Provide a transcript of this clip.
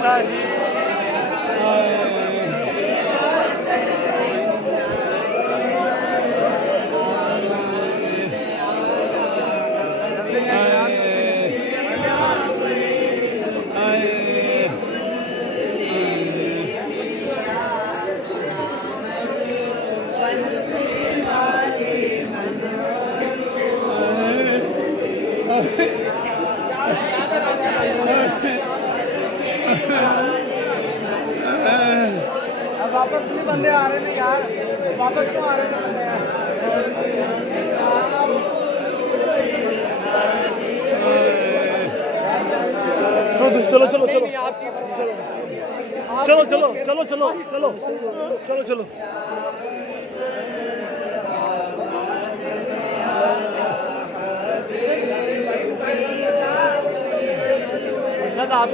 माता जी। अब वापस नहीं बंदे आ रहे हैं यार, वापस क्यों आ रहे हैं बंदे यार। चलो चलो चलो चलो चलो चलो चलो चलो चलो चलो चलो चलो।